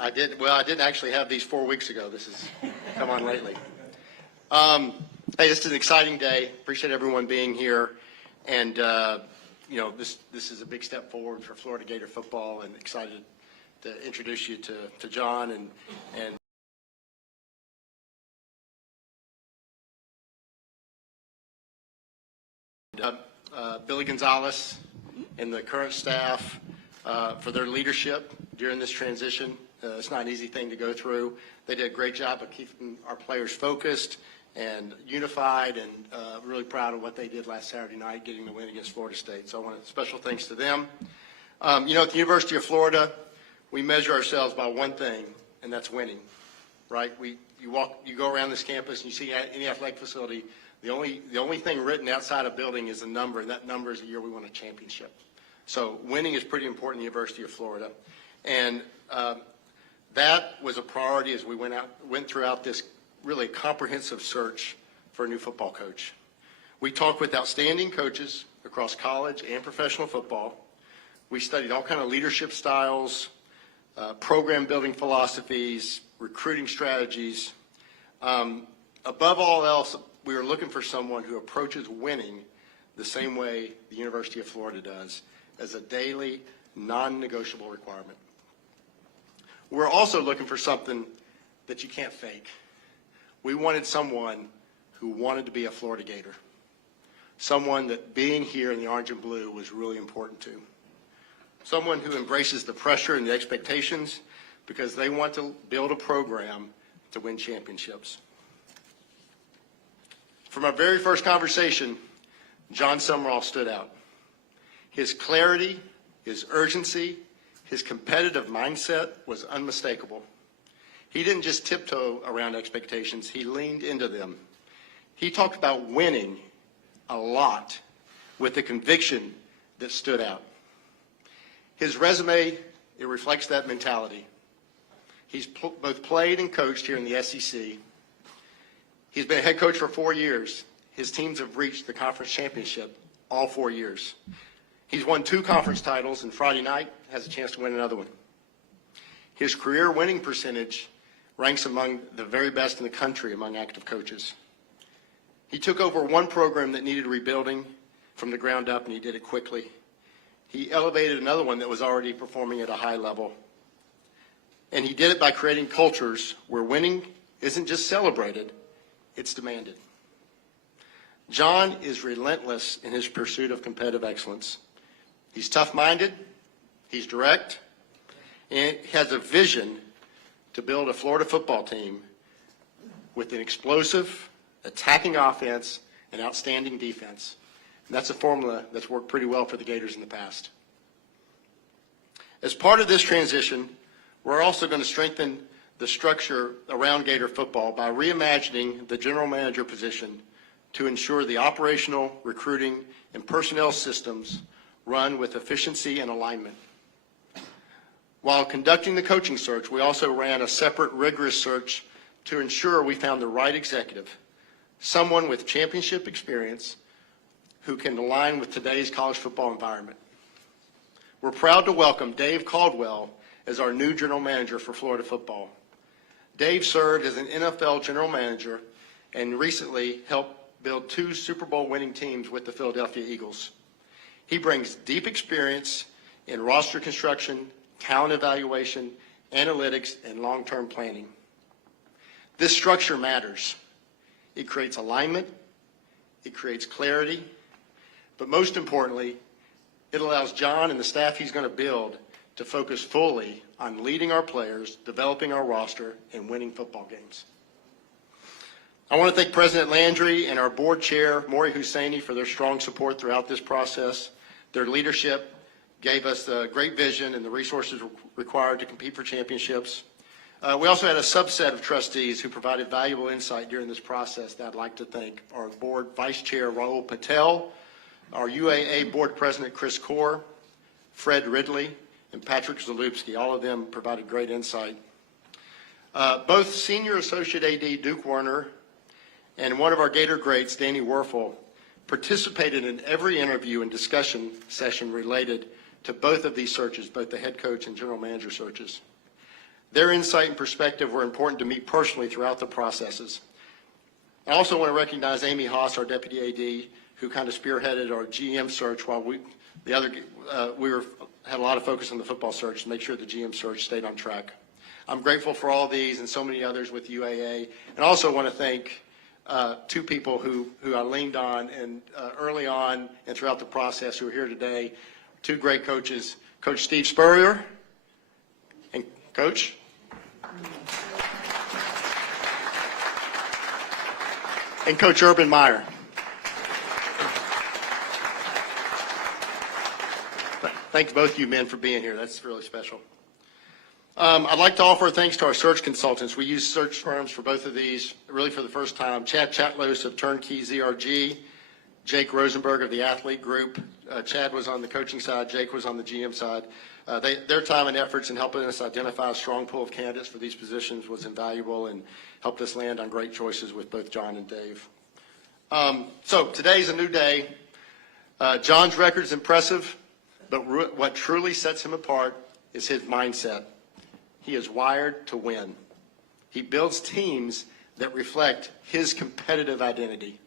I did. Well, I didn't actually have these 4 weeks ago. This has come on lately. Hey, this is an exciting day. Appreciate everyone being here. And, this is a big step forward for Florida Gator football, and excited to introduce you to John and Billy Gonzalez and the current staff for their leadership during this transition. It's not an easy thing to go through. They did a great job of keeping our players focused and unified, and really proud of what they did last Saturday night, getting the win against Florida State. So I want special thanks to them. At the University of Florida, we measure ourselves by one thing, and that's winning, right? You go around this campus and you see any athletic facility, the only thing written outside a building is a number, and that number is the year we won a championship. So winning is pretty important in the University of Florida. And that was a priority as we went throughout this really comprehensive search for a new football coach. We talked with outstanding coaches across college and professional football. We studied all kinds of leadership styles, program building philosophies, recruiting strategies. Above all else, we were looking for someone who approaches winning the same way the University of Florida does, as a daily, non-negotiable requirement. We're also looking for something that you can't fake. We wanted someone who wanted to be a Florida Gator, someone that being here in the orange and blue was really important to, someone who embraces the pressure and the expectations because they want to build a program to win championships. From our very first conversation, John Sumrall stood out. His clarity, his urgency, his competitive mindset was unmistakable. He didn't just tiptoe around expectations, he leaned into them. He talked about winning a lot with a conviction that stood out. His resume, it reflects that mentality. He's both played and coached here in the SEC. He's been a head coach for 4 years. His teams have reached the conference championship all 4 years. He's won 2 conference titles, and Friday night has a chance to win another one. His career winning percentage ranks among the very best in the country among active coaches. He took over one program that needed rebuilding from the ground up, and he did it quickly. He elevated another one that was already performing at a high level. And he did it by creating cultures where winning isn't just celebrated, it's demanded. John is relentless in his pursuit of competitive excellence. He's tough-minded, he's direct, and has a vision to build a Florida football team with an explosive, attacking offense and outstanding defense. And that's a formula that's worked pretty well for the Gators in the past. As part of this transition, we're also going to strengthen the structure around Gator football by reimagining the general manager position to ensure the operational, recruiting, and personnel systems run with efficiency and alignment. While conducting the coaching search, we also ran a separate rigorous search to ensure we found the right executive, someone with championship experience who can align with today's college football environment. We're proud to welcome Dave Caldwell as our new general manager for Florida football. Dave served as an NFL general manager and recently helped build 2 Super Bowl winning teams with the Philadelphia Eagles. He brings deep experience in roster construction, talent evaluation, analytics, and long-term planning. This structure matters. It creates alignment, it creates clarity, but most importantly, it allows John and the staff he's going to build to focus fully on leading our players, developing our roster, and winning football games. I want to thank President Landry and our board chair, Maury Husseini, for their strong support throughout this process. Their leadership gave us a great vision and the resources required to compete for championships. We also had a subset of trustees who provided valuable insight during this process that I'd like to thank. Our board vice chair, Raul Patel, our UAA board president, Chris Core, Fred Ridley, and Patrick Zalupski. All of them provided great insight. Both senior associate AD Duke Werner and one of our Gator greats, Danny Werfel, participated in every interview and discussion session related to both of these searches, both the head coach and general manager searches. Their insight and perspective were important to me personally throughout the processes. I also want to recognize Amy Haas, our Deputy AD, who kind of spearheaded our GM search while we had a lot of focus on the football search to make sure the GM search stayed on track. I'm grateful for all these and so many others with UAA, and also want to thank two people who I leaned on and early on and throughout the process who are here today. Two great coaches, Coach Steve Spurrier and Coach. And Coach Urban Meyer. Thanks both you men for being here. That's really special. I'd like to offer thanks to our search consultants. We use search firms for both of these, really for the first time. Chad Chatlos of Turnkey ZRG, Jake Rosenberg of the Athlete Group. Chad was on the coaching side, Jake was on the GM side. Their time and efforts in helping us identify a strong pool of candidates for these positions was invaluable and helped us land on great choices with both John and Dave. So today's a new day. John's record is impressive, but what truly sets him apart is his mindset. He is wired to win. He builds teams that reflect his competitive identity.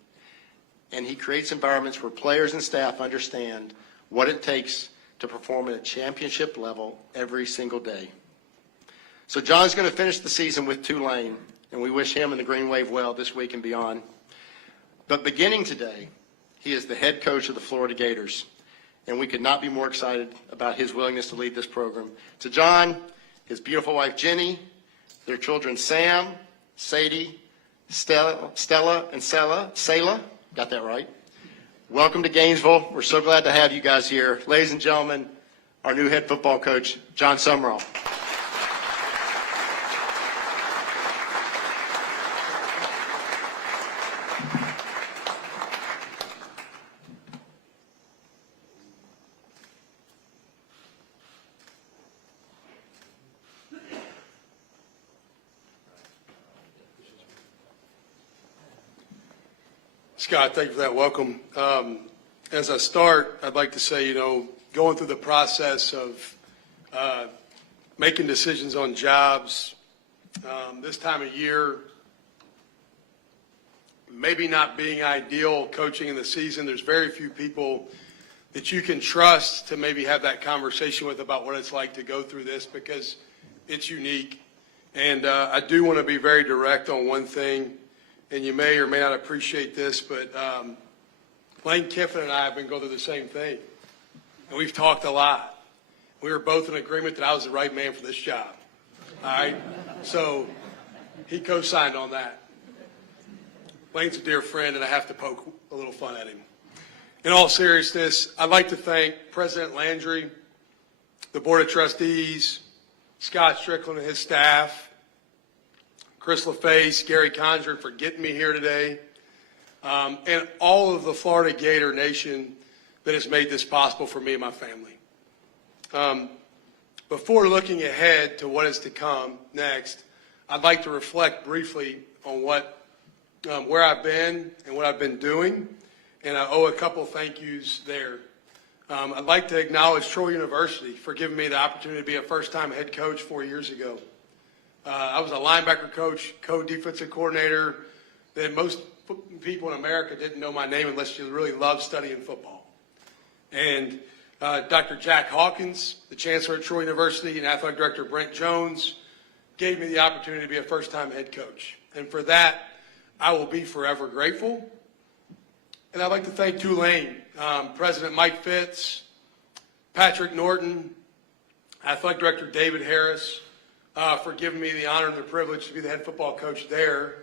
And he creates environments where players and staff understand what it takes to perform at a championship level every single day. So John's going to finish the season with Tulane, and we wish him and the Green Wave well this week and beyond. But beginning today, he is the head coach of the Florida Gators, and we could not be more excited about his willingness to lead this program. To John, his beautiful wife Jenny, their children Sam, Sadie, Stella, and Selah. Got that right? Welcome to Gainesville. We're so glad to have you guys here. Ladies and gentlemen, our new head football coach, John Sumrall. Scott, thank you for that welcome. As I start, I'd like to say, going through the process of making decisions on jobs this time of year, maybe not being ideal coaching in the season, there's very few people that you can trust to maybe have that conversation with about what it's like to go through this because it's unique. And I do want to be very direct on one thing. And you may or may not appreciate this, but Lane Kiffin and I have been going through the same thing. And we've talked a lot. We were both in agreement that I was the right man for this job. All right? So he co-signed on that. Lane's a dear friend, and I have to poke a little fun at him. In all seriousness, I'd like to thank President Landry, the Board of Trustees, Scott Strickland and his staff, Chris LaFace, Gary Conjure for getting me here today, and all of the Florida Gator Nation that has made this possible for me and my family. Before looking ahead to what is to come next, I'd like to reflect briefly on where I've been and what I've been doing, and I owe a couple thank yous there. I'd like to acknowledge Troy University for giving me the opportunity to be a first-time head coach 4 years ago. I was a linebacker coach, co-defensive coordinator, that most people in America didn't know my name unless you really loved studying football. And Dr. Jack Hawkins, the chancellor at Troy University, and athletic director Brent Jones gave me the opportunity to be a first-time head coach. And for that, I will be forever grateful. And I'd like to thank Tulane, President Mike Fitz, Patrick Norton, athletic director David Harris, for giving me the honor and the privilege to be the head football coach there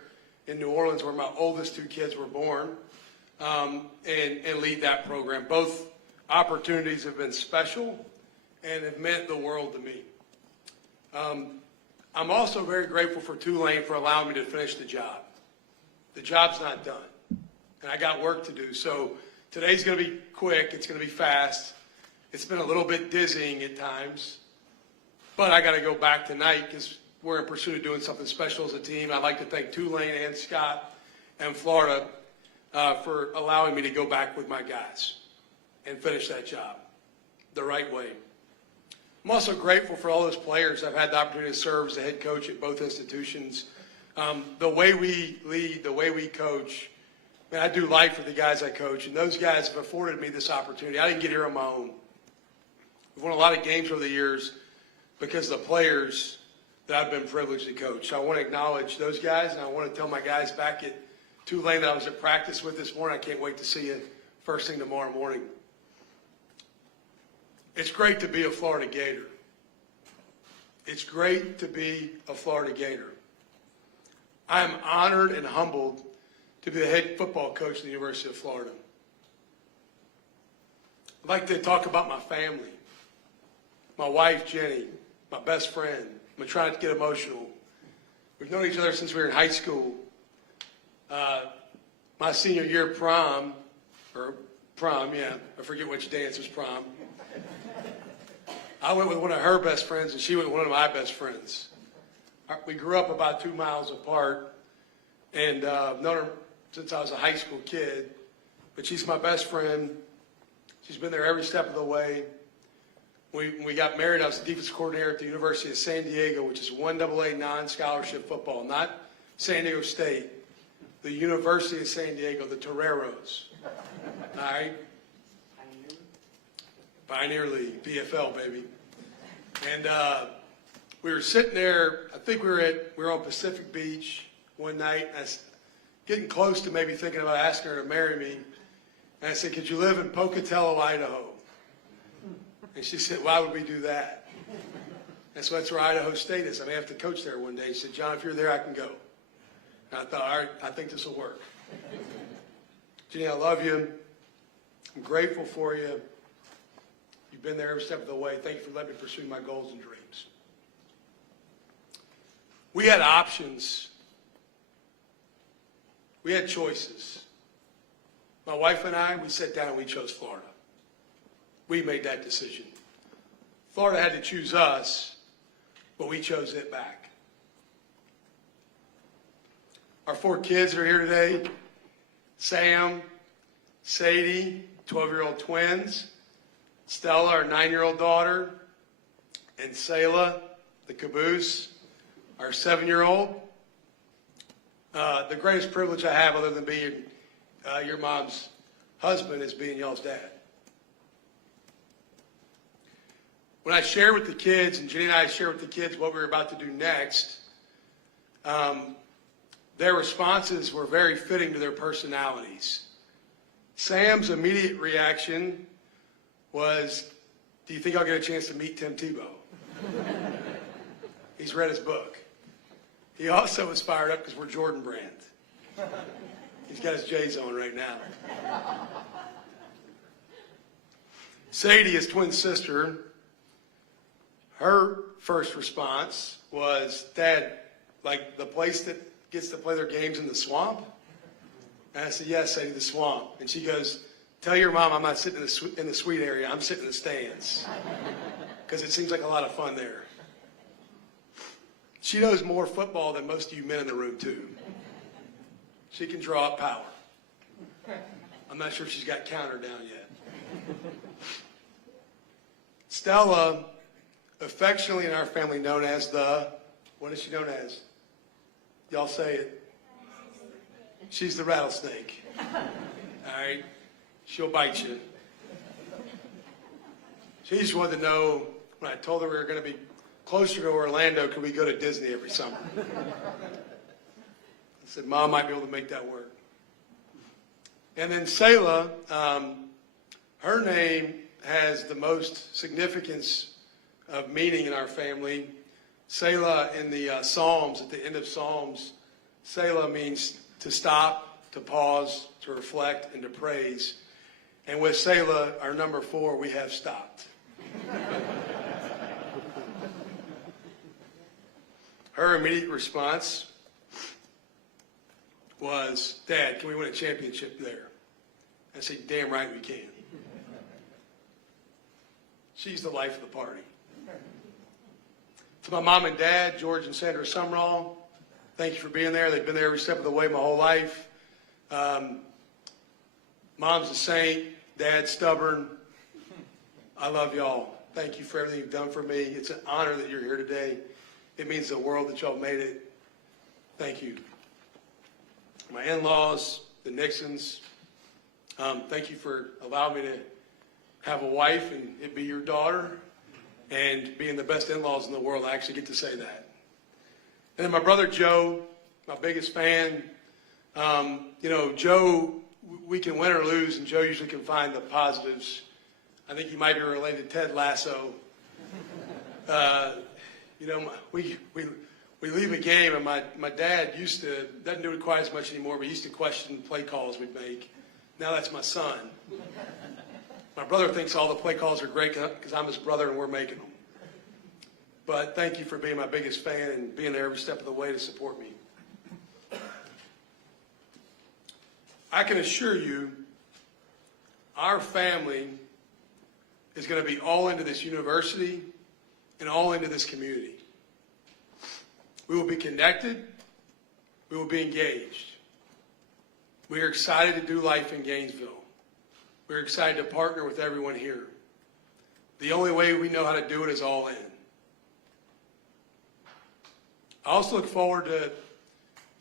in New Orleans, where my oldest two kids were born, and lead that program. Both opportunities have been special and have meant the world to me. I'm also very grateful for Tulane for allowing me to finish the job. The job's not done, and I got work to do. So today's going to be quick. It's going to be fast. It's been a little bit dizzying at times. But I got to go back tonight because we're in pursuit of doing something special as a team. I'd like to thank Tulane and Scott and Florida for allowing me to go back with my guys and finish that job the right way. I'm also grateful for all those players I've had the opportunity to serve as a head coach at both institutions. The way we lead, the way we coach, I do life for the guys I coach, and those guys have afforded me this opportunity. I didn't get here on my own. We've won a lot of games over the years because of the players that I've been privileged to coach. So I want to acknowledge those guys, and I want to tell my guys back at Tulane that I was at practice with this morning, I can't wait to see you first thing tomorrow morning. It's great to be a Florida Gator. It's great to be a Florida Gator. I am honored and humbled to be the head football coach at the University of Florida. I'd like to talk about my family. My wife, Jenny, my best friend. I'm going to try not to get emotional. We've known each other since we were in high school. My senior year prom, I forget which dance was prom. I went with one of her best friends, and she went with one of my best friends. We grew up about 2 miles apart, and known her since I was a high school kid. But she's my best friend. She's been there every step of the way. When we got married, I was the defense coordinator at the University of San Diego, which is 1AA non-scholarship football, not San Diego State. The University of San Diego, the Toreros. All right? Pioneer League, PFL, baby. And we were sitting there, I think we were on Pacific Beach one night, and I was getting close to maybe thinking about asking her to marry me. And I said, could you live in Pocatello, Idaho? And she said, why would we do that? And so that's where Idaho State is. I may have to coach there one day. She said, John, if you're there, I can go. And I thought, all right, I think this will work. Jenny, I love you. I'm grateful for you. You've been there every step of the way. Thank you for letting me pursue my goals and dreams. We had options. We had choices. My wife and I, we sat down and we chose Florida. We made that decision. Florida had to choose us, but we chose it back. Our 4 kids are here today. Sam, Sadie, 12-year-old twins, Stella, our 9-year-old daughter, and Selah, the caboose, our 7-year-old. The greatest privilege I have other than being your mom's husband is being y'all's dad. When I shared with the kids, and Jenny and I shared with the kids what we were about to do next, their responses were very fitting to their personalities. Sam's immediate reaction was, do you think I'll get a chance to meet Tim Tebow? He's read his book. He also was fired up because we're Jordan brand. He's got his J's on right now. Sadie, his twin sister, her first response was, Dad, like the place that gets to play their games in the swamp? And I said, yes, Sadie, the swamp. And she goes, tell your mom I'm not sitting in the suite area, I'm sitting in the stands. Because it seems like a lot of fun there. She knows more football than most of you men in the room, too. She can draw up power. I'm not sure if she's got counter down yet. Stella, affectionately in our family known as what is she known as? Y'all say it. She's the rattlesnake. All right? She'll bite you. She just wanted to know, when I told her we were going to be closer to Orlando, could we go to Disney every summer? I said, Mom might be able to make that work. And then Selah, her name has the most significance of meaning in our family. Selah in the Psalms, at the end of Psalms, Selah means to stop, to pause, to reflect, and to praise. And with Selah, our number 4, we have stopped. Her immediate response was, Dad, can we win a championship there? I said, damn right we can. She's the life of the party. To my mom and dad, George and Sandra Sumrall, thank you for being there. They've been there every step of the way my whole life. Mom's a saint, Dad's stubborn. I love y'all. Thank you for everything you've done for me. It's an honor that you're here today. It means the world that y'all made it. Thank you. My in-laws, the Nixons, thank you for allowing me to have a wife and it be your daughter, and being the best in-laws in the world. I actually get to say that. And then my brother Joe, my biggest fan. Joe, we can win or lose, and Joe usually can find the positives. I think he might be related to Ted Lasso. We leave a game, and my dad doesn't do it quite as much anymore, but he used to question play calls we'd make. Now that's my son. My brother thinks all the play calls are great because I'm his brother and we're making them. But thank you for being my biggest fan and being there every step of the way to support me. I can assure you, our family is going to be all into this university and all into this community. We will be connected. We will be engaged. We are excited to do life in Gainesville. We're excited to partner with everyone here. The only way we know how to do it is all in. I also look forward to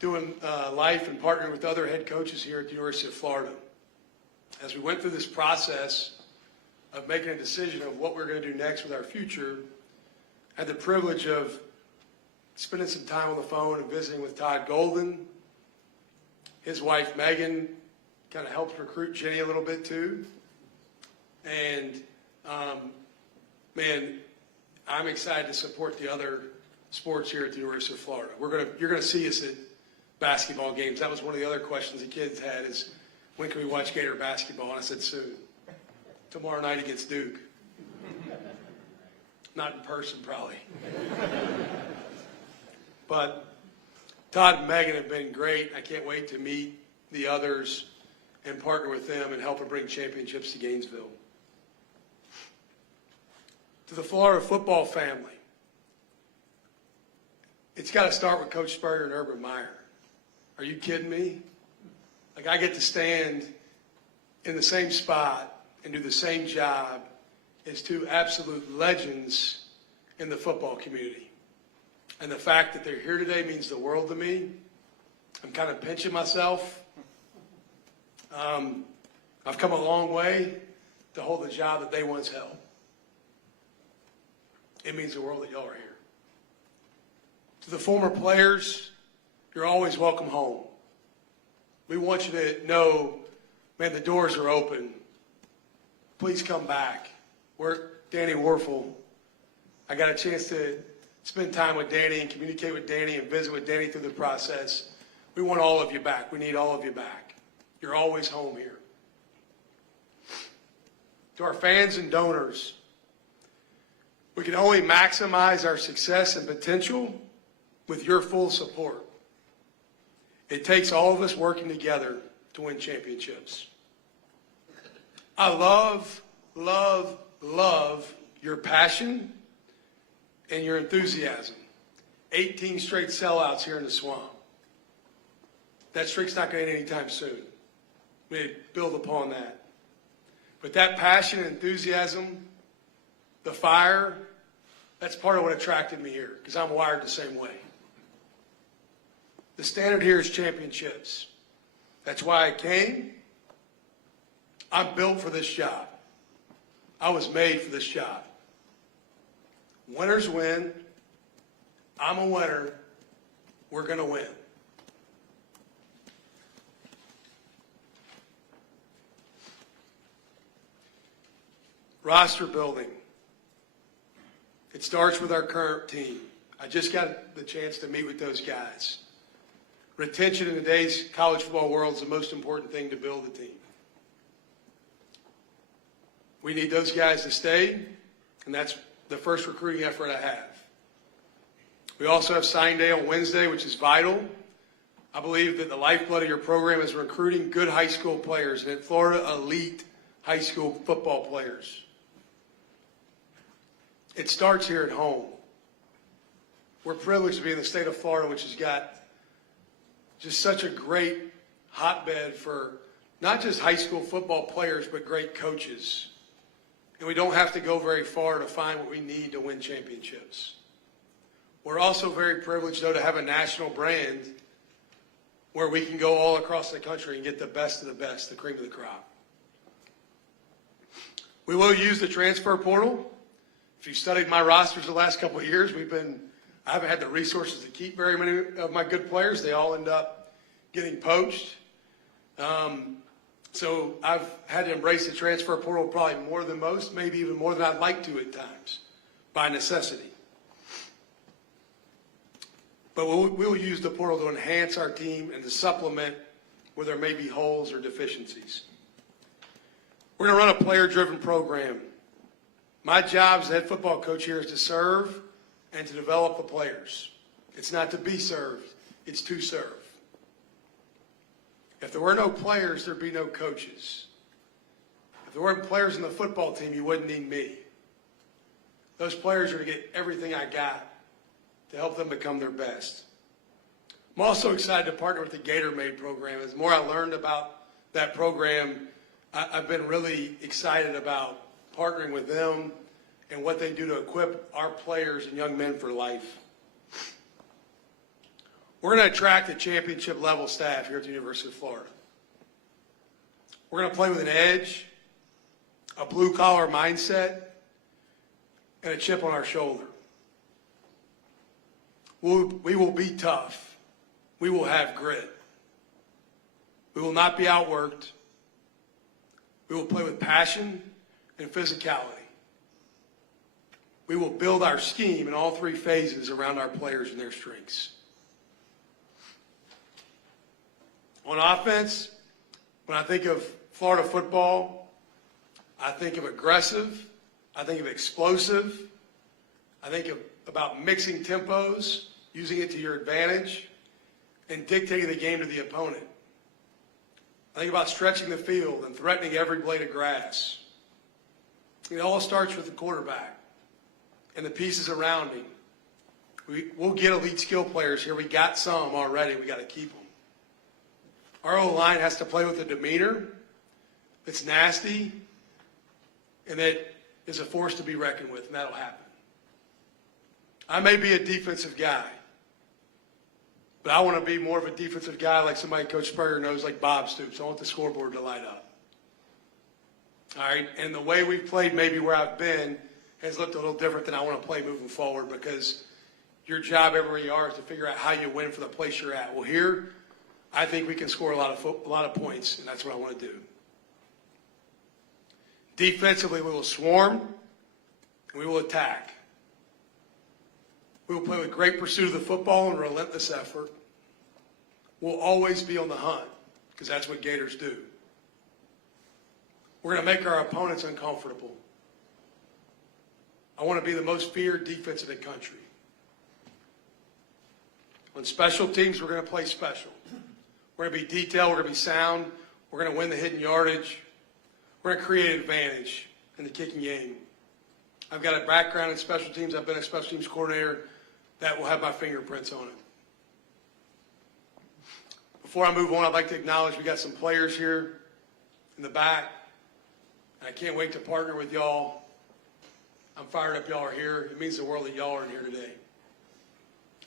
doing life and partnering with other head coaches here at the University of Florida. As we went through this process of making a decision of what we're going to do next with our future, I had the privilege of spending some time on the phone and visiting with Todd Golden. His wife, Megan, kind of helped recruit Jenny a little bit too. And, I'm excited to support the other sports here at the University of Florida. You're going to see us at basketball games. That was one of the other questions the kids had is, when can we watch Gator basketball? And I said, soon. Tomorrow night against Duke. Not in person, probably. But Todd and Megan have been great. I can't wait to meet the others and partner with them and help them bring championships to Gainesville. To the Florida football family, it's got to start with Coach Spurrier and Urban Meyer. Are you kidding me? Like, I get to stand in the same spot and do the same job as two absolute legends in the football community. And the fact that they're here today means the world to me. I'm kind of pinching myself. I've come a long way to hold the job that they once held. It means the world that y'all are here. To the former players, you're always welcome home. We want you to know, man, the doors are open. Please come back. We're Danny Warfel. I got a chance to spend time with Danny and communicate with Danny and visit with Danny through the process. We want all of you back. We need all of you back. You're always home here. To our fans and donors, we can only maximize our success and potential with your full support. It takes all of us working together to win championships. I love, love, love your passion and your enthusiasm. 18 straight sellouts here in the Swamp. That streak's not going to end anytime soon. We need to build upon that. But that passion and enthusiasm, the fire, that's part of what attracted me here, because I'm wired the same way. The standard here is championships. That's why I came. I'm built for this job. I was made for this job. Winners win. I'm a winner. We're going to win. Roster building. It starts with our current team. I just got the chance to meet with those guys. Retention in today's college football world is the most important thing to build a team. We need those guys to stay, and that's the first recruiting effort I have. We also have sign day on Wednesday, which is vital. I believe that the lifeblood of your program is recruiting good high school players, and in Florida, elite high school football players. It starts here at home. We're privileged to be in the state of Florida, which has got just such a great hotbed for not just high school football players, but great coaches. and we don't have to go very far to find what we need to win championships. We're also very privileged, though, to have a national brand where we can go all across the country and get the best of the best, the cream of the crop. We will use the transfer portal. If you've studied my rosters the last couple of years, I haven't had the resources to keep very many of my good players. They all end up getting poached. So I've had to embrace the transfer portal probably more than most, maybe even more than I'd like to at times, by necessity. But we'll use the portal to enhance our team and to supplement where there may be holes or deficiencies. We're going to run a player-driven program. My job as head football coach here is to serve and to develop the players. It's not to be served, it's to serve. If there were no players, there'd be no coaches. If there weren't players in the football team, you wouldn't need me. Those players are to get everything I got to help them become their best. I'm also excited to partner with the Gator Made program. As more I learned about that program, I've been really excited about partnering with them and what they do to equip our players and young men for life. We're going to attract a championship level staff here at the University of Florida. We're going to play with an edge, a blue collar mindset, and a chip on our shoulder. We will be tough. We will have grit. We will not be outworked. We will play with passion and physicality. We will build our scheme in all three phases around our players and their strengths. On offense, when I think of Florida football, I think of aggressive, I think of explosive, I think about mixing tempos, using it to your advantage, and dictating the game to the opponent. I think about stretching the field and threatening every blade of grass. It all starts with the quarterback and the pieces around him. We'll get elite skill players here. We got some already. We got to keep them. Our O-line has to play with a demeanor that's nasty and that is a force to be reckoned with, and that'll happen. I may be a defensive guy, but I want to be more of a defensive guy like somebody Coach Spurrier knows, like Bob Stoops. I want the scoreboard to light up. All right, and the way we've played maybe where I've been has looked a little different than I want to play moving forward, because your job everywhere you are is to figure out how you win for the place you're at. Well, here, I think we can score a lot of points, and that's what I want to do. Defensively, we will swarm, and we will attack. We will play with great pursuit of the football and relentless effort. We'll always be on the hunt, because that's what Gators do. We're going to make our opponents uncomfortable. I want to be the most feared defense in the country. On special teams, we're going to play special. We're going to be detailed. We're going to be sound. We're going to win the hidden yardage. We're going to create an advantage in the kicking game. I've got a background in special teams. I've been a special teams coordinator. That will have my fingerprints on it. Before I move on, I'd like to acknowledge we got some players here in the back. I can't wait to partner with y'all. I'm fired up y'all are here. It means the world that y'all are in here today.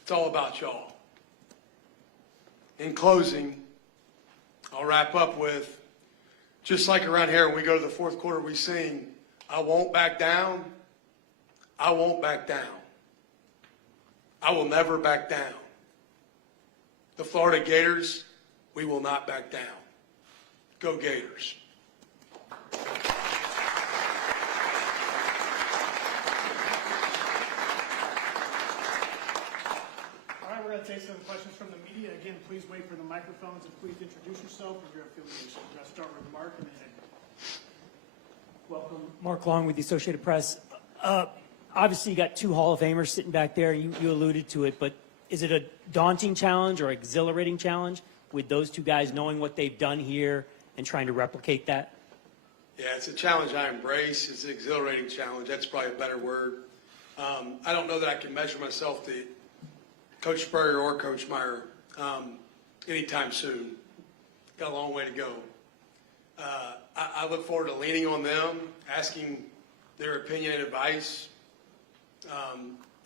It's all about y'all. In closing, I'll wrap up with, just like around here when we go to the fourth quarter, we sing, I won't back down, I won't back down. I will never back down. The Florida Gators, we will not back down. Go Gators. We're going to take some questions from the media. Again, please wait for the microphones and please introduce yourself and your affiliation. We're going to start with Mark and then welcome. Mark Long with the Associated Press. Obviously, you got two Hall of Famers sitting back there. You alluded to it, but is it a daunting challenge or exhilarating challenge with those two guys knowing what they've done here and trying to replicate that? Yeah, it's a challenge I embrace. It's an exhilarating challenge. That's probably a better word. I don't know that I can measure myself to Coach Spurrier or Coach Meyer anytime soon. Got a long way to go. I look forward to leaning on them, asking their opinion and advice.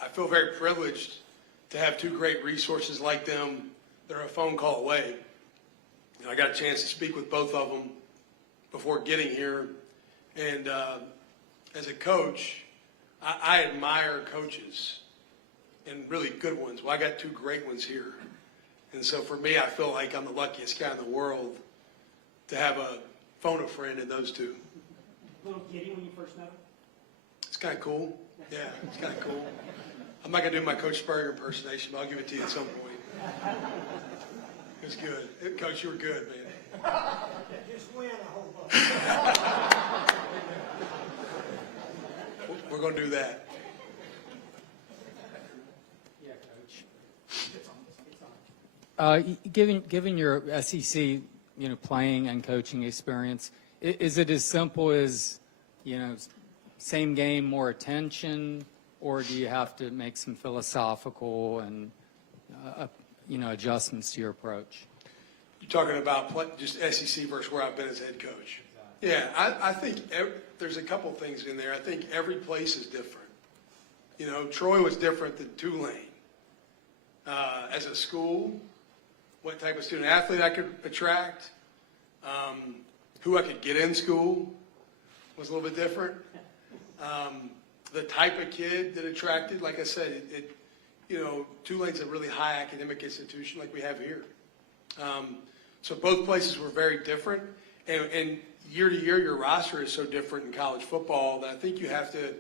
I feel very privileged to have two great resources like them that are a phone call away. And I got a chance to speak with both of them before getting here. And as a coach, I admire coaches, and really good ones. Well, I got two great ones here. And so for me, I feel like I'm the luckiest guy in the world to have a phone a friend in those two. A little giddy when you first met him? It's kind of cool. Yeah, it's kind of cool. I'm not going to do my Coach Spurrier impersonation, but I'll give it to you at some point. It was good. Coach, you were good, man. Just win a whole bunch. We're going to do that. Yeah, Coach. Given your SEC, playing and coaching experience, is it as simple as, same game, more attention, or do you have to make some philosophical and, adjustments to your approach? You're talking about just SEC versus where I've been as head coach. Yeah, I think there's a couple things in there. I think every place is different. Troy was different than Tulane. As a school, what type of student athlete I could attract, who I could get in school was a little bit different. The type of kid that attracted, like I said, Tulane's a really high academic institution like we have here. So both places were very different. And year to year, your roster is so different in college football that I think you have to,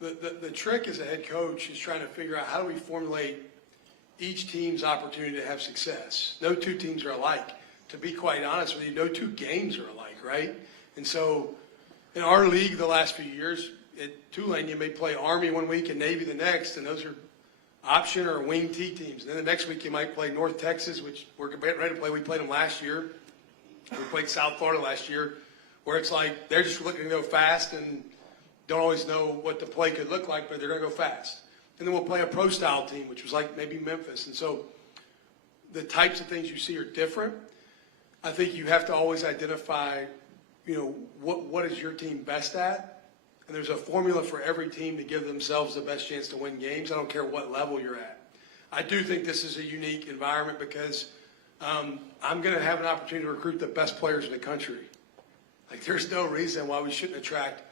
the trick as a head coach is trying to figure out how do we formulate each team's opportunity to have success. No two teams are alike. To be quite honest with you, no two games are alike, right? And so in our league the last few years, at Tulane, you may play Army one week and Navy the next, and those are option or wing T teams. And then the next week you might play North Texas, which we're ready to play. We played them last year. We played South Florida last year, where it's like they're just looking to go fast and don't always know what the play could look like, but they're going to go fast. And then we'll play a pro-style team, which was like maybe Memphis. And so the types of things you see are different. I think you have to always identify, what is your team best at? And there's a formula for every team to give themselves the best chance to win games. I don't care what level you're at. I do think this is a unique environment because I'm going to have an opportunity to recruit the best players in the country. Like, there's no reason why we shouldn't attract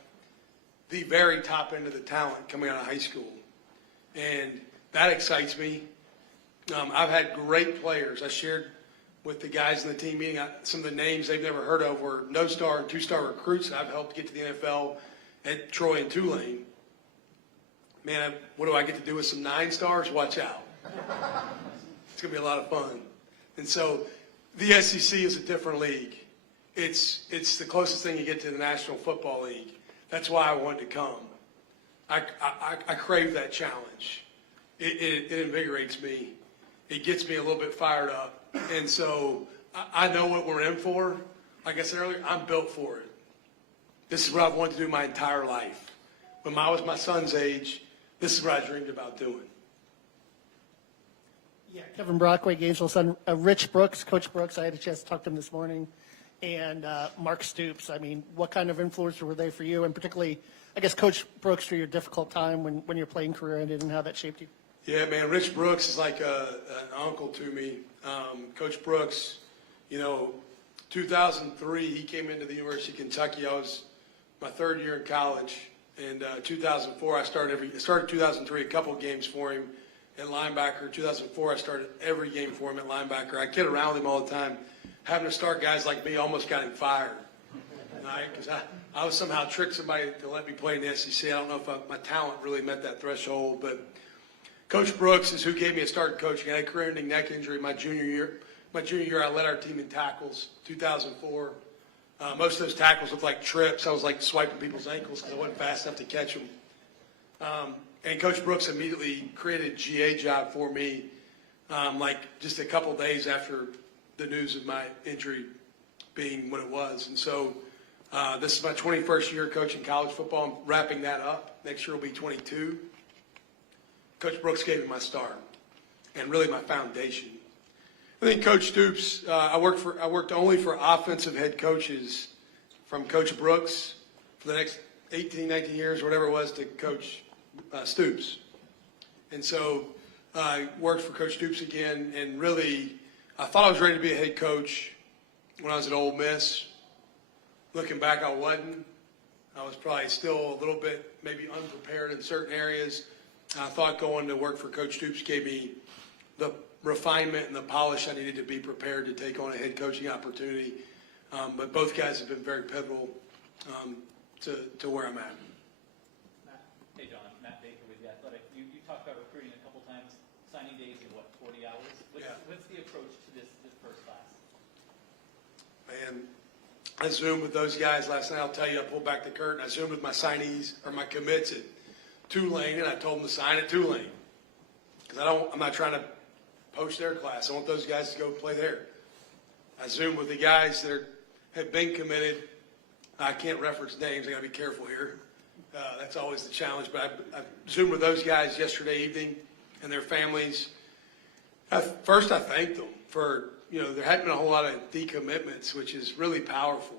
the very top end of the talent coming out of high school. And that excites me. I've had great players. I shared with the guys in the team meeting some of the names they've never heard of were no-star and two-star recruits that I've helped get to the NFL at Troy and Tulane. Man, what do I get to do with some 9-stars? Watch out. It's going to be a lot of fun. And so the SEC is a different league. It's the closest thing you get to the National Football League. That's why I wanted to come. I crave that challenge. It invigorates me. It gets me a little bit fired up. And so I know what we're in for. Like I said earlier, I'm built for it. This is what I've wanted to do my entire life. When I was my son's age, this is what I dreamed about doing. Yeah, Kevin Brockway, Gainesville son. Rich Brooks, Coach Brooks, I had a chance to talk to him this morning. And Mark Stoops, I mean, what kind of influence were they for you? And particularly, I guess, Coach Brooks through your difficult time when your playing career ended and how that shaped you? Yeah, man, Rich Brooks is like an uncle to me. Coach Brooks, 2003, he came into the University of Kentucky. I was my third year in college. And 2004, I started 2003, a couple of games for him at linebacker. 2004, I started every game for him at linebacker. I kid around with him all the time. Having to start guys like me almost got him fired. Right? Because I was somehow tricked somebody to let me play in the SEC. I don't know if my talent really met that threshold, but Coach Brooks is who gave me a start in coaching. I had a career-ending neck injury my junior year. My junior year, I led our team in tackles, 2004. Most of those tackles looked like trips. I was like swiping people's ankles because I wasn't fast enough to catch them. And Coach Brooks immediately created a GA job for me, like just a couple days after the news of my injury being what it was. And so this is my 21st year coaching college football. I'm wrapping that up. Next year will be 22. Coach Brooks gave me my start and really my foundation. I think Coach Stoops, I worked only for offensive head coaches from Coach Brooks for the next 18, 19 years, whatever it was, to Coach Stoops. And so I worked for Coach Stoops again, and really, I thought I was ready to be a head coach when I was at Ole Miss. Looking back, I wasn't. I was probably still a little bit maybe unprepared in certain areas. I thought going to work for Coach Stoops gave me the refinement and the polish I needed to be prepared to take on a head coaching opportunity. But both guys have been very pivotal to where I'm at. Hey, John, Matt Baker with The Athletic. You talked about recruiting a couple times. Signing days are what, 40 hours? What's the approach to this first class? Man, I Zoomed with those guys last night. I'll tell you, I pulled back the curtain. I Zoomed with my signees or my commits at Tulane, and I told them to sign at Tulane. Because I'm not trying to poach their class. I want those guys to go play there. I Zoomed with the guys that have been committed. I can't reference names. I got to be careful here. That's always the challenge. But I Zoomed with those guys yesterday evening and their families. First, I thanked them for, there hadn't been a whole lot of decommitments, which is really powerful.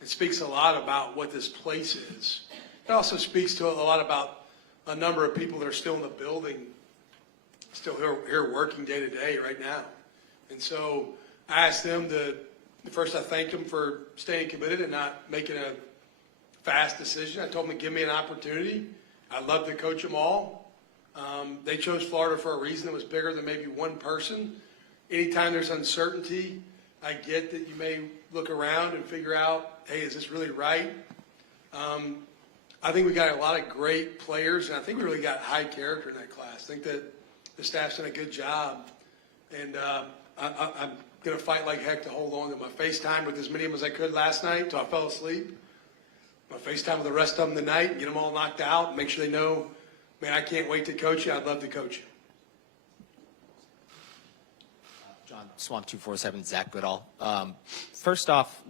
It speaks a lot about what this place is. It also speaks to a lot about a number of people that are still in the building, still here working day to day right now. And so I asked them first I thanked them for staying committed and not making a fast decision. I told them to give me an opportunity. I'd love to coach them all. They chose Florida for a reason that was bigger than maybe one person. Anytime there's uncertainty, I get that you may look around and figure out, hey, is this really right? I think we got a lot of great players, and I think we really got high character in that class. I think that the staff's done a good job, and I'm going to fight like heck to hold on to my FaceTime with as many of them as I could last night until I fell asleep. My FaceTime with the rest of them tonight and get them all knocked out and make sure they know, man, I can't wait to coach you. I'd love to coach you. John, Swamp 247, Zach Goodall. First off,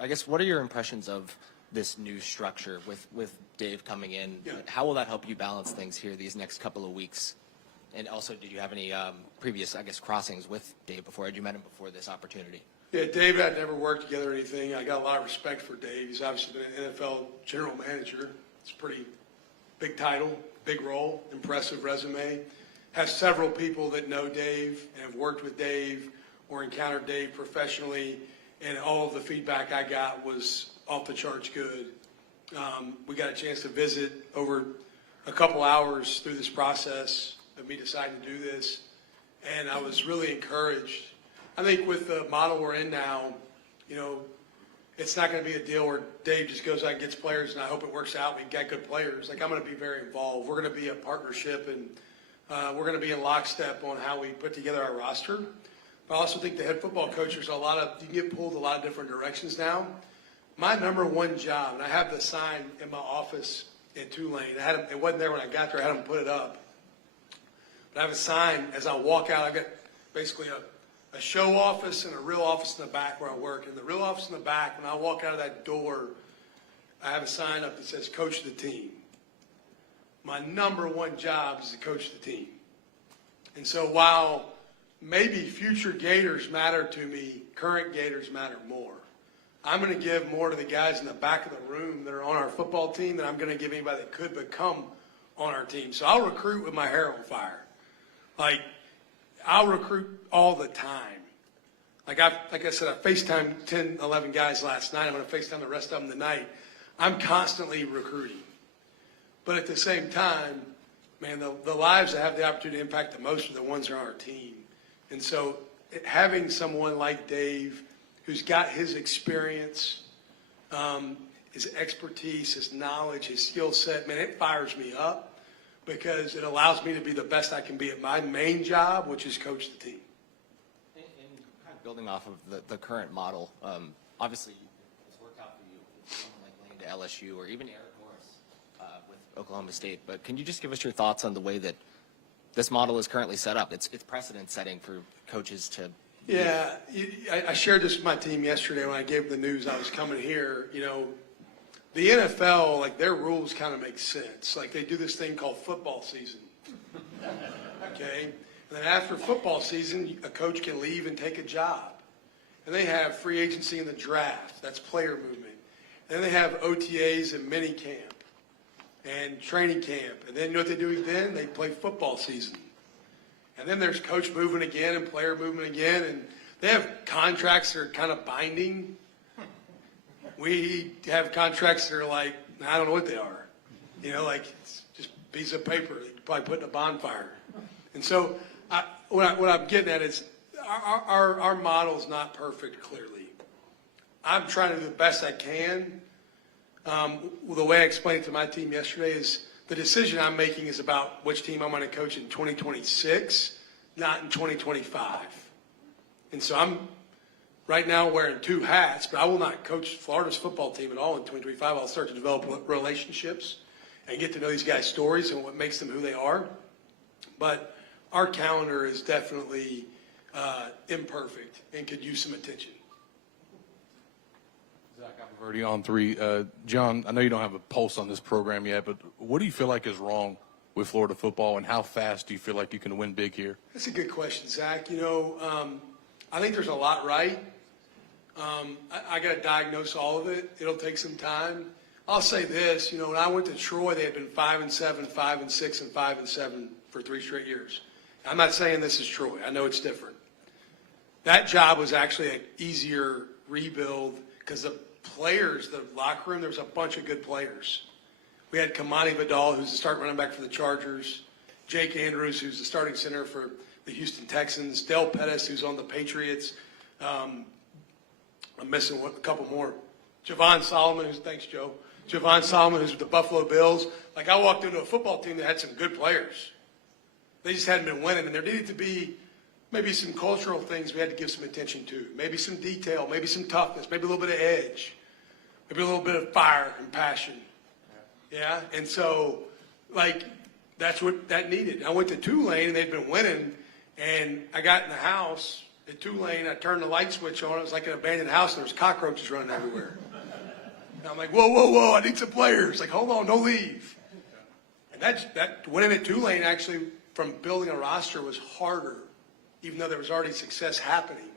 I guess, what are your impressions of this new structure with Dave coming in? Yeah. How will that help you balance things here these next couple of weeks? And also, did you have any previous, I guess, crossings with Dave before? Had you met him before this opportunity? Yeah, Dave and I never worked together or anything. I got a lot of respect for Dave. He's obviously been an NFL general manager. It's a pretty big title, big role, impressive resume. Have several people that know Dave and have worked with Dave or encountered Dave professionally, and all of the feedback I got was off the charts good. We got a chance to visit over a couple hours through this process of me deciding to do this, and I was really encouraged. I think with the model we're in now, it's not going to be a deal where Dave just goes out and gets players, and I hope it works out. We got good players. Like, I'm going to be very involved. We're going to be a partnership, and we're going to be in lockstep on how we put together our roster. But I also think the head football coach, you can get pulled a lot of different directions now. My number one job, and I have the sign in my office in Tulane. It wasn't there when I got there. I had them put it up. But I have a sign as I walk out. I got basically a show office and a real office in the back where I work. In the real office in the back, when I walk out of that door, I have a sign up that says, coach the team. My number one job is to coach the team. And so while maybe future Gators matter to me, current Gators matter more. I'm going to give more to the guys in the back of the room that are on our football team than I'm going to give anybody that could become on our team. So I'll recruit with my hair on fire. Like, I'll recruit all the time. Like I said, I FaceTimed 10, 11 guys last night. I'm going to FaceTime the rest of them tonight. I'm constantly recruiting. But at the same time, man, the lives that have the opportunity to impact the most are the ones that are on our team. And so having someone like Dave, who's got his experience, his expertise, his knowledge, his skill set, man, it fires me up because it allows me to be the best I can be at my main job, which is coach the team. And kind of building off of the current model, obviously it's worked out for you. Someone like Lane to LSU or even Eric Morris with Oklahoma State. But can you just give us your thoughts on the way that this model is currently set up? It's precedent setting for coaches to. Yeah, I shared this with my team yesterday when I gave the news I was coming here. The NFL, like, their rules kind of make sense. Like, they do this thing called football season. Okay? And then after football season, a coach can leave and take a job. And they have free agency in the draft. That's player movement. Then they have OTAs and mini camp and training camp. And then you know what they do then? They play football season. And then there's coach movement again and player movement again. And they have contracts that are kind of binding. We have contracts that are like, I don't know what they are. You know, like it's just a piece of paper that you probably put in a bonfire. And so what I'm getting at is our model's not perfect, clearly. I'm trying to do the best I can. The way I explained it to my team yesterday is the decision I'm making is about which team I'm going to coach in 2026, not in 2025. And so I'm right now wearing two hats, but I will not coach Florida's football team at all in 2025. I'll start to develop relationships and get to know these guys' stories and what makes them who they are. But our calendar is definitely imperfect and could use some attention. Zach Alberti on 3. John, I know you don't have a pulse on this program yet, but what do you feel like is wrong with Florida football, and how fast do you feel like you can win big here? That's a good question, Zach. You know, I think there's a lot right. I got to diagnose all of it. It'll take some time. I'll say this, you know, when I went to Troy, they had been 5-7, 5-6, and 5-7 for 3 straight years. I'm not saying this is Troy. I know it's different. That job was actually an easier rebuild because the players, the locker room, there was a bunch of good players. We had Kamani Vidal, who's the starting running back for the Chargers, Jake Andrews, who's the starting center for the Houston Texans, Del Pettis, who's on the Patriots. I'm missing a couple more. Javon Solomon, thanks, Joe. Javon Solomon, who's with the Buffalo Bills. Like, I walked into a football team that had some good players. They just hadn't been winning, and there needed to be maybe some cultural things we had to give some attention to. Maybe some detail, maybe some toughness, maybe a little bit of edge, maybe a little bit of fire and passion. Yeah, and so, like, that's what that needed. I went to Tulane, and they'd been winning, and I got in the house at Tulane. I turned the light switch on. It was like an abandoned house, and there was cockroaches running everywhere. And I'm like, whoa, I need some players. Like, hold on, don't leave. And that winning at Tulane actually, from building a roster, was harder, even though there was already success happening.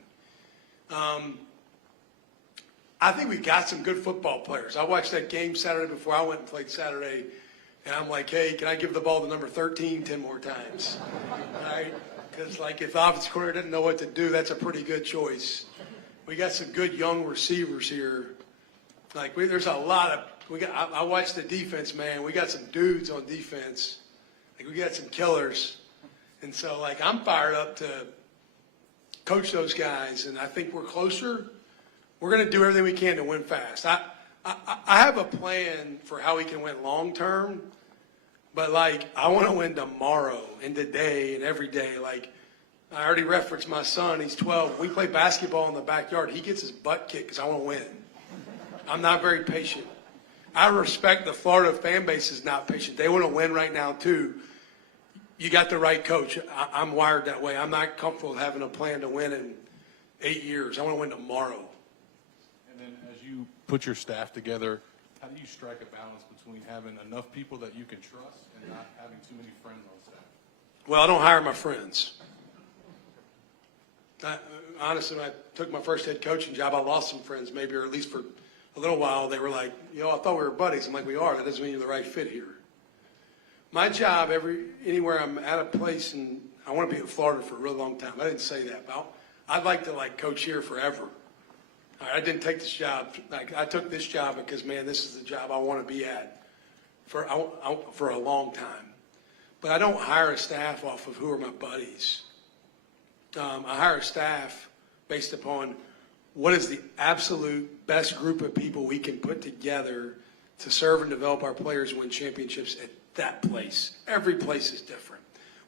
I think we got some good football players. I watched that game Saturday before I went and played Saturday, and I'm like, hey, can I give the ball to number 13 10 more times? All right? Because, like, if the offensive coordinator didn't know what to do, that's a pretty good choice. We got some good young receivers here. Like, there's a lot of I watched the defense, man. We got some dudes on defense. Like, we got some killers. And so, like, I'm fired up to coach those guys, and I think we're closer. We're going to do everything we can to win fast. I have a plan for how we can win long term, but, like, I want to win tomorrow and today and every day. Like, I already referenced my son. He's 12. We play basketball in the backyard. He gets his butt kicked because I want to win. I'm not very patient. I respect the Florida fan base is not patient. They want to win right now, too. You got the right coach. I'm wired that way. I'm not comfortable with having a plan to win in 8 years. I want to win tomorrow. And then as you put your staff together, how do you strike a balance between having enough people that you can trust and not having too many friends on staff? Well, I don't hire my friends. Honestly, when I took my first head coaching job, I lost some friends, maybe, or at least for a little while. They were like, I thought we were buddies. I'm like, we are. That doesn't mean you're the right fit here. My job, anywhere I'm at a place, and I want to be in Florida for a really long time. I didn't say that, but I'd like to, like, coach here forever. I didn't take this job. Like, I took this job because, man, this is the job I want to be at for a long time. But I don't hire a staff off of who are my buddies. I hire a staff based upon what is the absolute best group of people we can put together to serve and develop our players and win championships at that place. Every place is different.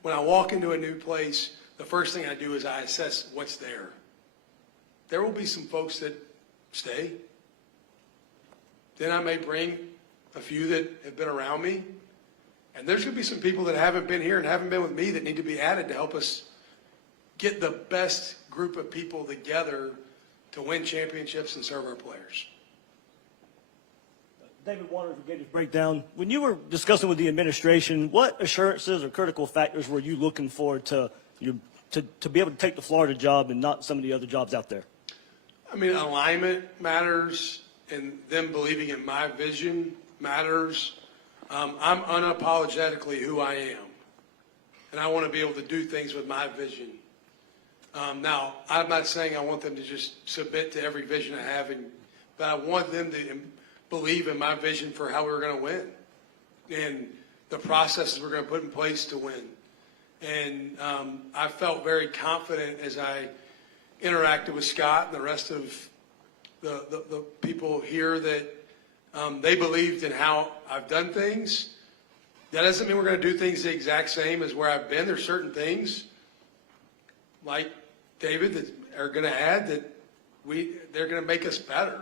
When I walk into a new place, the first thing I do is I assess what's there. There will be some folks that stay. Then I may bring a few that have been around me. And there's going to be some people that haven't been here and haven't been with me that need to be added to help us get the best group of people together to win championships and serve our players. David Waters of Gators Breakdown. When you were discussing with the administration, what assurances or critical factors were you looking for to be able to take the Florida job and not some of the other jobs out there? I mean, alignment matters, and them believing in my vision matters. I'm unapologetically who I am, and I want to be able to do things with my vision. Now, I'm not saying I want them to just submit to every vision I have, but I want them to believe in my vision for how we're going to win and the processes we're going to put in place to win. And I felt very confident as I interacted with Scott and the rest of the people here that they believed in how I've done things. That doesn't mean we're going to do things the exact same as where I've been. There's certain things, like David, that are going to add that they're going to make us better.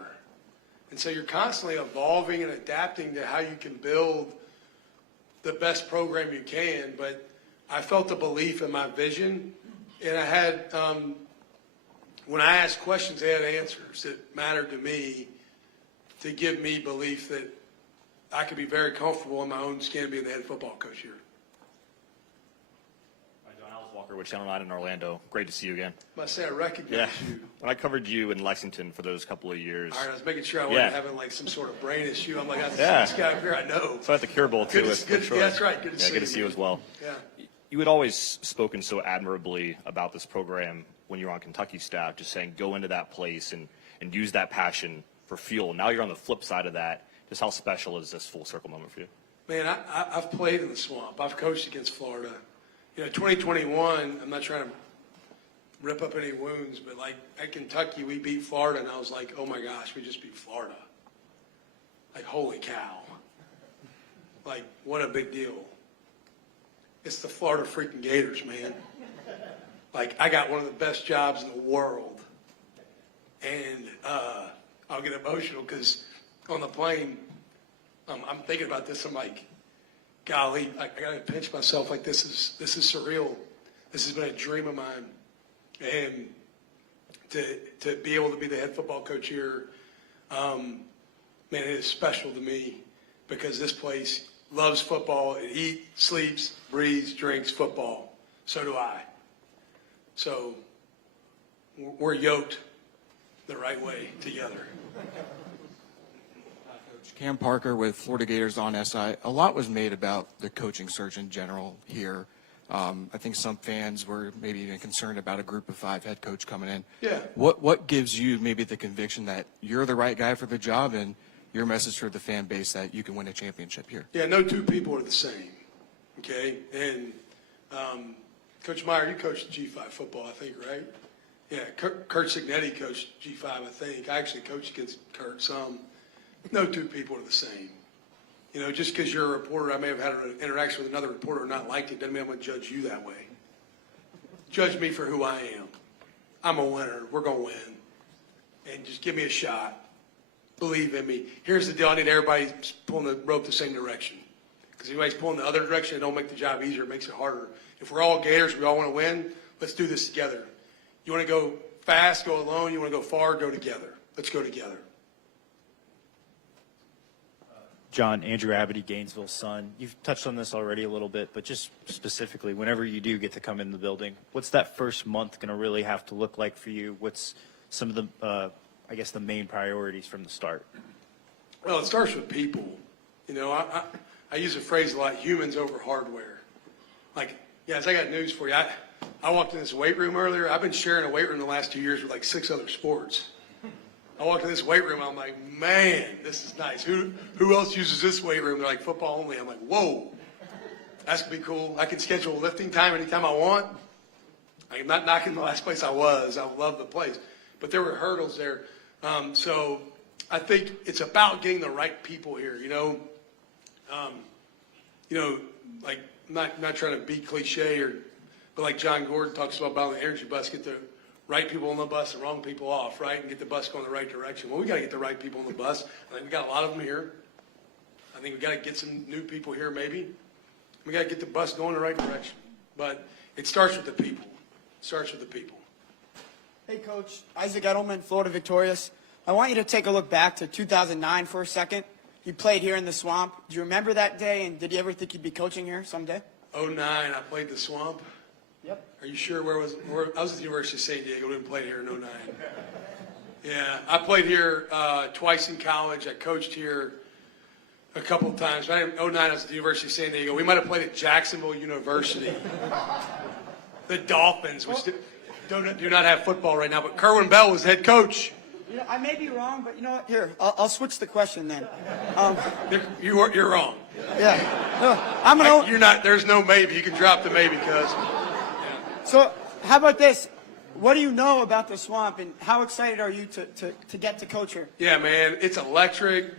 And so you're constantly evolving and adapting to how you can build the best program you can. But I felt the belief in my vision, and I had, when I asked questions, they had answers that mattered to me to give me belief that I could be very comfortable in my own skin being the head football coach here. John, Alice Walker with Channel 9 in Orlando. Great to see you again. I must say I recognize you. When I covered you in Lexington for those couple of years. All right, I was making sure I wasn't having like some sort of brain issue. I'm like, this guy up here I know. So at the Cure Bowl too. Good, Troy. yeah, that's right. Good to see you. Good to see you as well. Yeah. You had always spoken so admirably about this program when you were on Kentucky staff, just saying go into that place and use that passion for fuel. Now you're on the flip side of that. Just how special is this full circle moment for you? Man, I've played in the swamp. I've coached against Florida. 2021, I'm not trying to rip up any wounds, but like at Kentucky, we beat Florida, and I was like, oh my gosh, we just beat Florida. Like, holy cow. Like, what a big deal. It's the Florida freaking Gators, man. Like, I got one of the best jobs in the world. And I'll get emotional because on the plane, I'm thinking about this. I'm like, golly, I got to pinch myself. Like, this is surreal. This has been a dream of mine. And to be able to be the head football coach here, man, it is special to me because this place loves football. It eats, sleeps, breathes, drinks football. So do I. So we're yoked the right way together. Cam Parker with Florida Gators on SI. A lot was made about the coaching search in general here. I think some fans were maybe even concerned about a group of 5 head coach coming in. Yeah. What gives you maybe the conviction that you're the right guy for the job and your message for the fan base that you can win a championship here? Yeah, no two people are the same, okay? And Coach Meyer, you coached G5 football, I think, right? Yeah, Kurt Signetti coached G5, I think. I actually coached against Kurt some. No two people are the same. Just because you're a reporter, I may have had an interaction with another reporter and not liked it, doesn't mean I'm going to judge you that way. Judge me for who I am. I'm a winner. We're going to win. And just give me a shot. Believe in me. Here's the deal. I need everybody pulling the rope the same direction. Because if anybody's pulling the other direction, it don't make the job easier. It makes it harder. If we're all Gators, we all want to win, let's do this together. You want to go fast, go alone. You want to go far, go together. Let's go together. John, Andrew Abity, Gainesville's son. You've touched on this already a little bit, but just specifically, whenever you do get to come in the building, what's that first month going to really have to look like for you? What's some of the, the main priorities from the start? Well, it starts with people. I use a phrase a lot, humans over hardware. Like, guys, I got news for you. I walked in this weight room earlier. I've been sharing a weight room the last 2 years with like 6 other sports. I walked in this weight room, I'm like, man, this is nice. Who else uses this weight room? They're like, football only. I'm like, whoa, that's going to be cool. I can schedule lifting time anytime I want. I'm not knocking the last place I was. I love the place. But there were hurdles there. So I think it's about getting the right people here, like not trying to be cliche but like John Gordon talks about on the energy bus, get the right people on the bus, the wrong people off, right? And get the bus going the right direction. Well, we got to get the right people on the bus. I think we got a lot of them here. I think we got to get some new people here maybe. We got to get the bus going the right direction. But it starts with the people. It starts with the people. Hey, Coach. Isaac Edelman, Florida Victorious. I want you to take a look back to 2009 for a second. You played here in the Swamp. Do you remember that day, and did you ever think you'd be coaching here someday? 2009, I played the Swamp. Yep. Are you sure? I was at the University of San Diego. We didn't play here in 2009. Yeah, I played here twice in college. I coached here a couple of times. In 2009, I was at the University of San Diego. We might have played at Jacksonville University. The Dolphins, which do not have football right now, but Kerwin Bell was head coach. You know, I may be wrong, but you know what? Here, I'll switch the question then. You're wrong. Yeah. No, I'm gonna. You're not. There's no maybe. You can drop the maybe, cuz. So, how about this? What do you know about the Swamp, and how excited are you to get to coach here? Yeah, man, it's electric.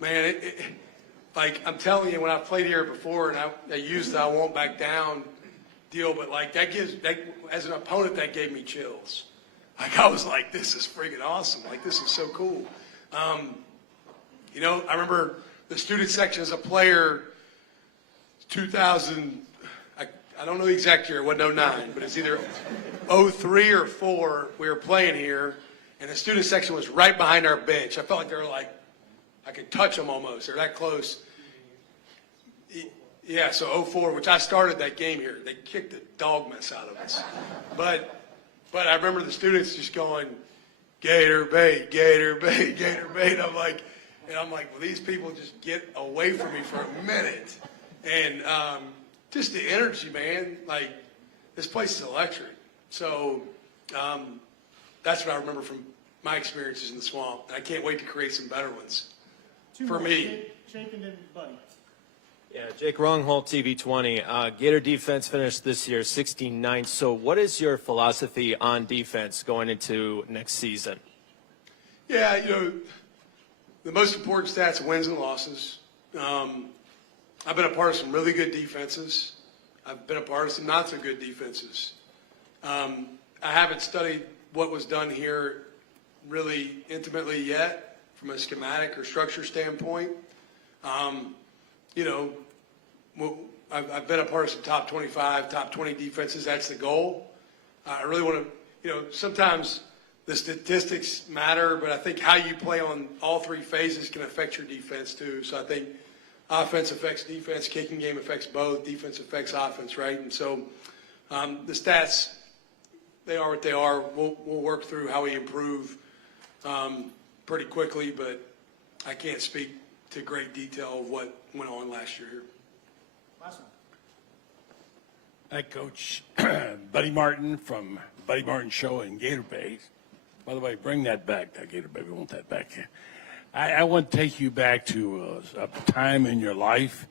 Man, like I'm telling you, when I played here before, and I used the "I won't back down" deal, but like that as an opponent, that gave me chills. Like I was like, this is freaking awesome. Like this is so cool. You know, I remember the student section as a player, 2000. I don't know the exact year. It wasn't 09, but it's either 03 or 04. We were playing here, and the student section was right behind our bench. I felt like they were like, I could touch them almost. They're that close. Yeah, so 04, which I started that game here. They kicked the dog mess out of us. But I remember the students just going, Gator bait, Gator bait, Gator bait. I'm like, well, these people just get away from me for a minute. And just the energy, man. Like, this place is electric. So that's what I remember from my experiences in the Swamp. And I can't wait to create some better ones for me. Jake and then Buddy. Yeah, Jake Rongholt, TV20. Gator defense finished this year 69th. So what is your philosophy on defense going into next season? Yeah, you know, the most important stats are wins and losses. I've been a part of some really good defenses. I've been a part of some not so good defenses. I haven't studied what was done here really intimately yet from a schematic or structure standpoint. You know, I've been a part of some top 25, top 20 defenses. That's the goal. I really want to, you know, sometimes the statistics matter, but I think how you play on all three phases can affect your defense too. So I think offense affects defense, kicking game affects both, defense affects offense, right? And so the stats, they are what they are. We'll work through how we improve pretty quickly, but I can't speak to great detail of what went on last year here. Last one. Hi, Coach. Buddy Martin from Buddy Martin Show in Gator Bay. By the way, bring that back, that Gator Bay. We want that back. I want to take you back to a time in your life,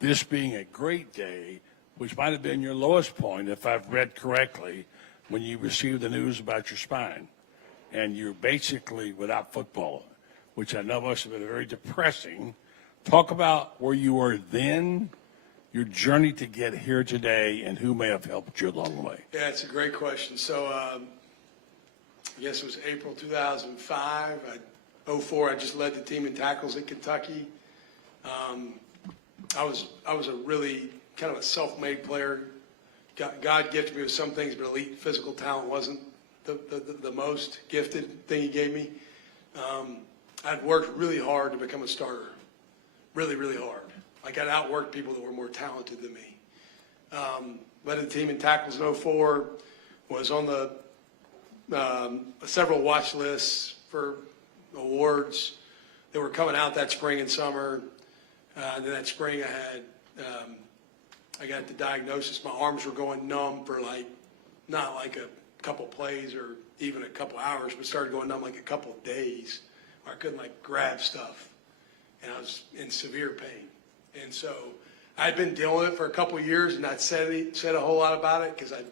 this being a great day, which might have been your lowest point, if I've read correctly, when you received the news about your spine. And you're basically without football, which I know must have been very depressing. Talk about where you were then, your journey to get here today, and who may have helped you along the way. Yeah, it's a great question. So I guess it was April 2005. 04, I just led the team in tackles at Kentucky. I was a really kind of a self-made player. God gifted me with some things, but elite physical talent wasn't the most gifted thing he gave me. I'd worked really hard to become a starter. Really, really hard. Like I'd outworked people that were more talented than me. Led the team in tackles in 04, was on the several watch lists for awards that were coming out that spring and summer. And then that spring I got the diagnosis. My arms were going numb for not like a couple plays or even a couple hours, but started going numb like a couple of days where I couldn't grab stuff. And I was in severe pain. And so I'd been dealing with it for a couple of years and not said a whole lot about it because I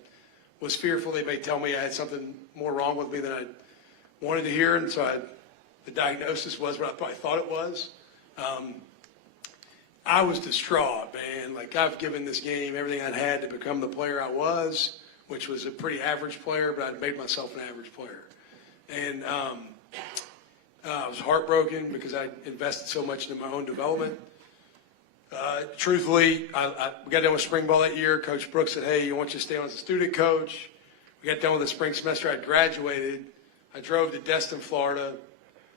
was fearful they may tell me I had something more wrong with me than I wanted to hear. And so the diagnosis was what I probably thought it was. I was distraught, man. Like I've given this game everything I'd had to become the player I was, which was a pretty average player, but I'd made myself an average player. And I was heartbroken because I invested so much into my own development. Truthfully, we got done with spring ball that year. Coach Brooks said, hey, I want you to stay on as a student coach. We got done with the spring semester. I graduated. I drove to Destin, Florida.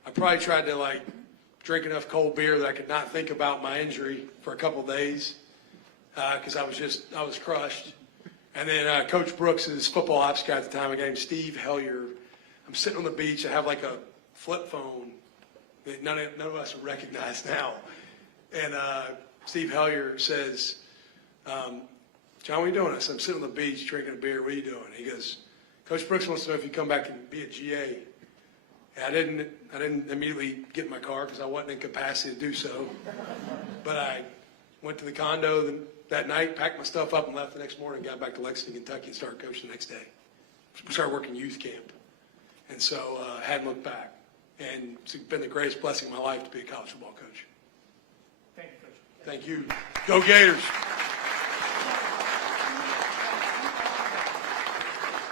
I probably tried to drink enough cold beer that I could not think about my injury for a couple of days because I was crushed. And then Coach Brooks' football ops guy at the time, a guy named Steve Hellier, I'm sitting on the beach. I have like a flip phone that none of us would recognize now. And Steve Hellier says, John, what are you doing? I said, I'm sitting on the beach drinking a beer. What are you doing? He goes, Coach Brooks wants to know if you come back and be a GA. And I didn't immediately get in my car because I wasn't in capacity to do so. But I went to the condo that night, packed my stuff up, and left the next morning, got back to Lexington, Kentucky, and started coaching the next day. Started working youth camp. And so I hadn't looked back. And it's been the greatest blessing of my life to be a college football coach. Thank you, Coach. Thank you. Go Gators.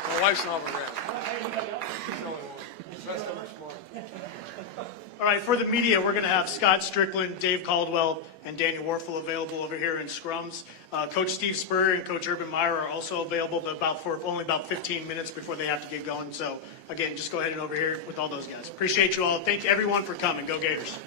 My wife's not around. All right, for the media, we're going to have Scott Strickland, Dave Caldwell, and Daniel Warfel available over here in scrums. Coach Steve Spurrier and Coach Urban Meyer are also available, but for only about 15 minutes before they have to get going. So, again, just go ahead and over here with all those guys. Appreciate you all. Thank everyone for coming. Go Gators.